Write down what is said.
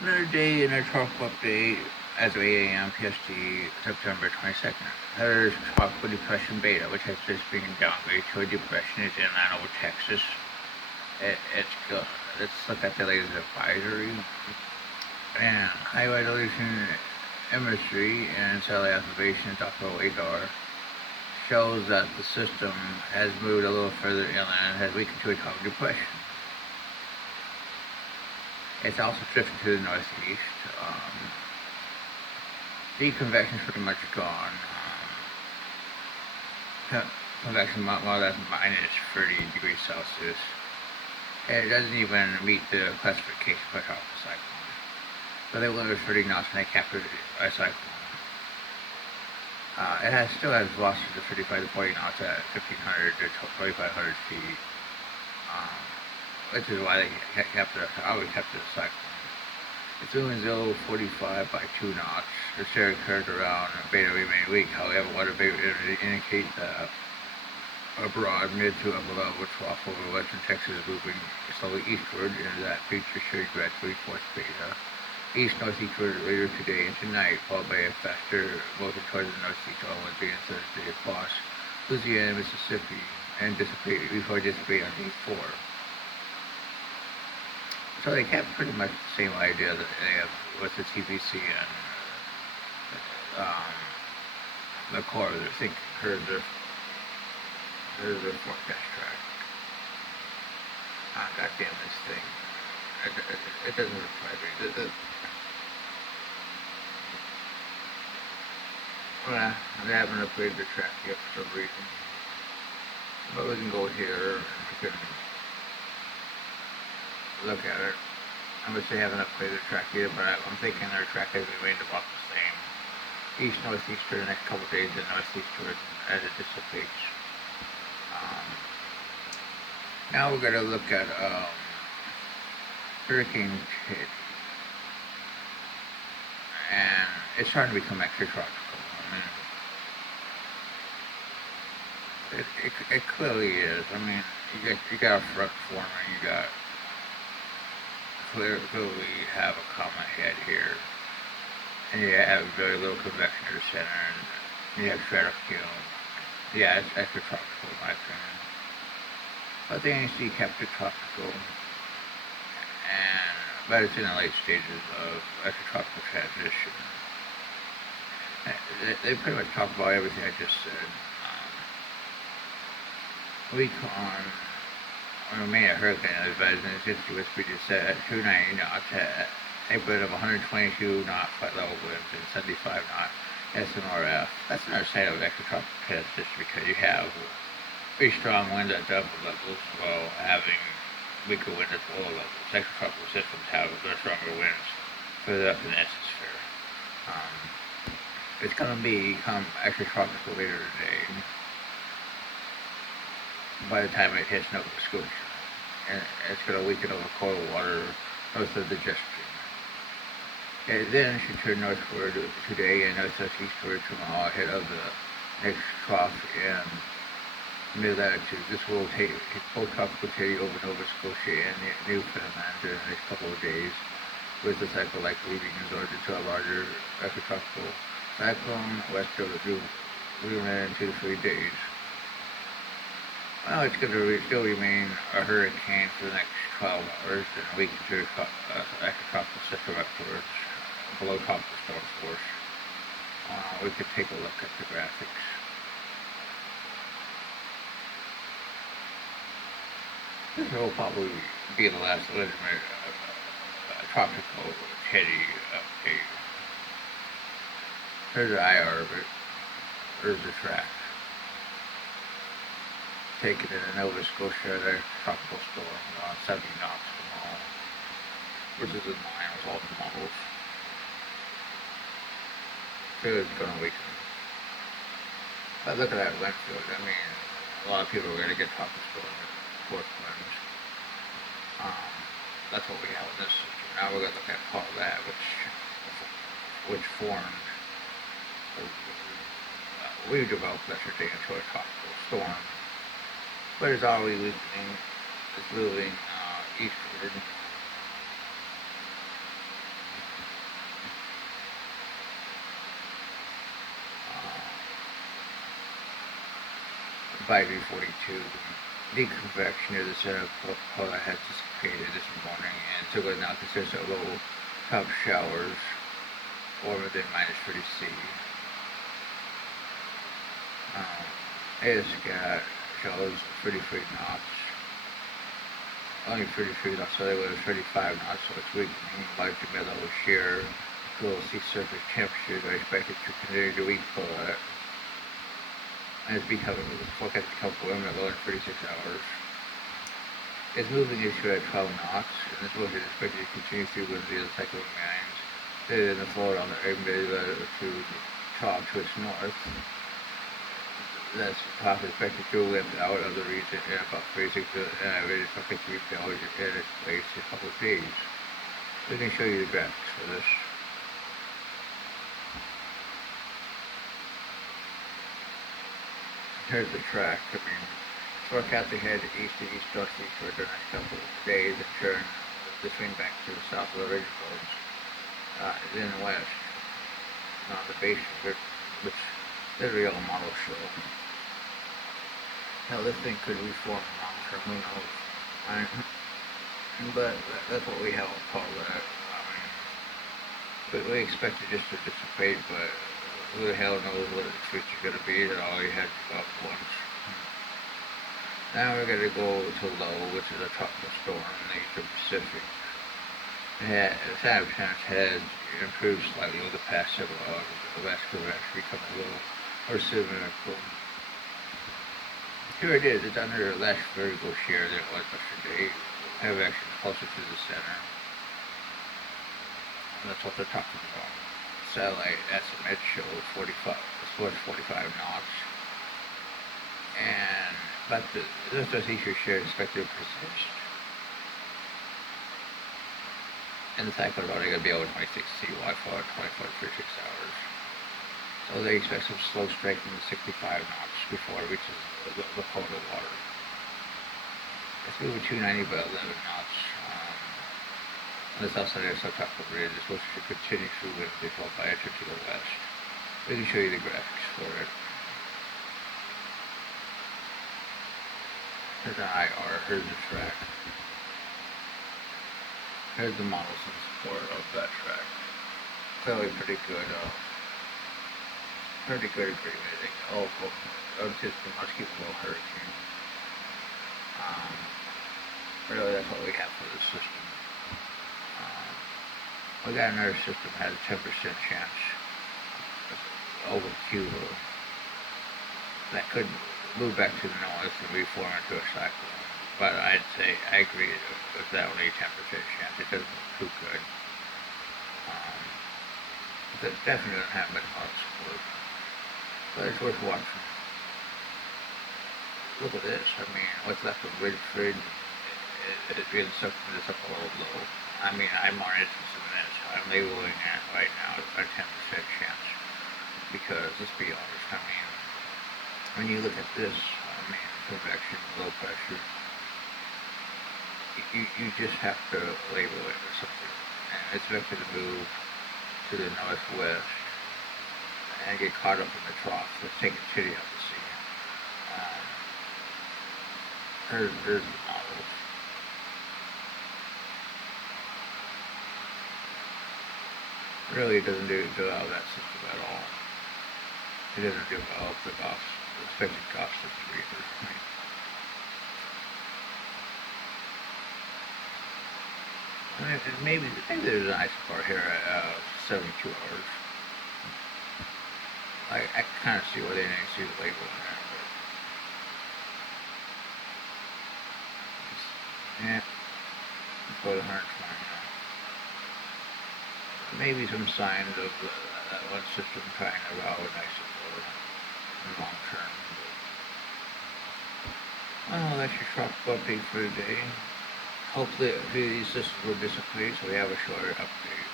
Another day in our tropical update as of 8 a.m. PST, September 22nd. There's tropical depression beta, which has just been downgraded to a depression. It's inland over Texas. It's good. Let's look at the latest advisory. And high resolution imagery and satellite observations off of radar shows that the system has moved a little further inland and has weakened to a tropical depression. It's also drifted to the northeast. The convection's pretty much gone. Convection more or less minus 30 degrees Celsius. It doesn't even meet the classification for a tropical cyclone. But they went with 30 knots and they captured a cyclone. It still has velocities of 35 to 40 knots at 1,500 to 2,500 feet. Which is why they always kept it a cyclone. It's doing 0.45 by 2 knots. The share occurred around beta remained weak. However, water vapor indicate that a broad mid to upper level trough over western Texas is moving slowly eastward, and that feature should gradually force beta east-northeastward later today and tonight, followed by a faster motion towards the northeast all Wednesday and Thursday across Louisiana, Mississippi, and dissipate before dissipate on day 4. So they kept pretty much the same idea that they have with the TPC and the core. They think heard their forecast track. God damn this thing! It doesn't reply me. They haven't upgraded the track yet for some reason. But we can go here and we can look at it. I wish they haven't upgraded the track yet, but I'm thinking their track has remained about the same. East-northeastern the next couple of days, and northeastern as it dissipates. Now we're going to look at Hurricane Teddy. And it's starting to become extra tropical. I mean, it clearly is. I mean, you got a front forming, you got clearly have a common head here, and you have very little convection in the center, and you have stratocume. Yeah, it's extra tropical in my opinion. But the ANC kept it tropical, but it's in the late stages of extra tropical transition. They pretty much talked about everything I just said. Romania hurricane advised in its history was predicted at 290 knots at a neighborhood of 122 knot flight level winds and 75 knot SMRF. That's another side of extra tropical transition because you have pretty strong winds at the upper levels while having weaker winds at the lower levels. Extra tropical systems have stronger winds further up in the atmosphere. It's going to become extra tropical later today by the time it hits Nova Scotia. And it's going to weaken over cold water north of the jet stream. It then should turn northward today and northeastward tomorrow ahead of the next trough in mid-latitude. This will take post-tropical Teddy over Nova Scotia and Newfoundland during the next couple of days, with the cycle likely being absorbed into a larger extratropical cyclone west of the Newfoundland in 2 to 3 days. Well, it's going to still remain a hurricane for the next 12 hours and weaken to extratropical system up towards below tropical storm force. We could take a look at the graphics. This will probably be the last legitimate tropical Teddy update. There's the IR of it. There's the track. Taken in Nova Scotia, there's tropical storm around 70 knots tomorrow, which is in line with all the models. So it's going to weaken. But look at that wind field. I mean, a lot of people are going to get tropical storm force winds. That's what we have in this system. Now we're going to look at part of that, which formed. We developed yesterday into a tropical storm. But it's already weakening. It's moving eastward. 5V42 deconvection near the center of Coca-Cola has dissipated this morning, and Tugla now consists of low top showers warmer than -30°C. ASCAT shows 33 knots. Only 33 knots, so they were 35 knots, so it's weakening. Large to middle shear, cool sea surface temperatures are expected to continue to weaken, and it's becoming forecast to become warmer at low in 36 hours. It's moving eastward at 12 knots, and this motion is expected to continue through Wednesday as the cyclone winds in the flow on the area to trough to its north. That's trough is expected to lift out of the region in about 36 it is expected to refill in its place in a couple of days. We can show you the graphics for this. Here's the track. Forecast ahead east to east northeast for the next couple of days and turn the swing back to the south of the ridge roads. Then west on the base, which the real model show. Now this thing could reform long term, who knows? But that's what we have called that. But we expect it just to dissipate, but who the hell knows what its future is going to be? That all you had to go up once. Now we're going to go to low, which is a tropical storm in the Eastern Pacific. The circumstance has improved slightly over the past several hours. The last curve actually become a little more symmetrical. Here it is. It's under a less vertical shear than it was yesterday. Have actually closer to the center. And that's what they're talking about. Satellite estimates show 45 knots. But the northeastern shear is expected to persist. And the cyclone is only going to be over 26°C for 24 to 36 hours. So they expect some slow strengthening to 65 knots before it reaches the polar water. It's moving 290 by 11 knots. On the south side of the subtropical ridge, it's supposed to continue through Wednesday, followed by enter to the west. We can show you the graphics for it. Here's an IR, here's the track. Here's the models in support of that track. Clearly pretty good agreement. Just the mosquito hurricane. Really, that's what we have for this system. We got another system that has a 10% chance over Cuba that could move back to the north and reform into a cyclone. But I'd say I agree with that only 10% chance. It doesn't look too good. It definitely doesn't have much support. But it's worth watching. Look at this. What's left of Ridgeford is really sucking this up a little low. I'm more interested in this. I'm labeling it right now. It's about a 10% chance. Because, let's be honest, when you look at this, convection, low pressure, you just have to label it or something. And it's expected to move to the northwest and get caught up in the trough. Let's take a city out to sea. There's the models. Really, it doesn't do well that system at all. It doesn't do well with the expected cost system either. Maybe there's an isobar here at 72 hours. I kind of see why they didn't see the label in there, but yeah, let's go to 120 now. Maybe some signs of that one system trying to route an isobar in the long term. Well, that's your tropical update for today. Hopefully a few of these systems will dissipate, so we have a shorter update.